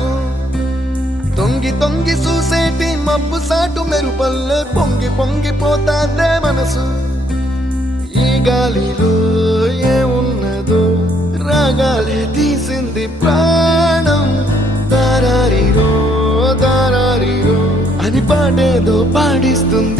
మనసు తొంగి తొంగి చూసేటి మబ్బు సాటు మెరుపల్లే పొంగి పొంగిపోతాదే మనసు ఈ గాలిలో ఏమున్నదో రాగాలే తీసింది ప్రాణం దారారిరో దారారిరో అని పాడేదో పాడిస్తుంది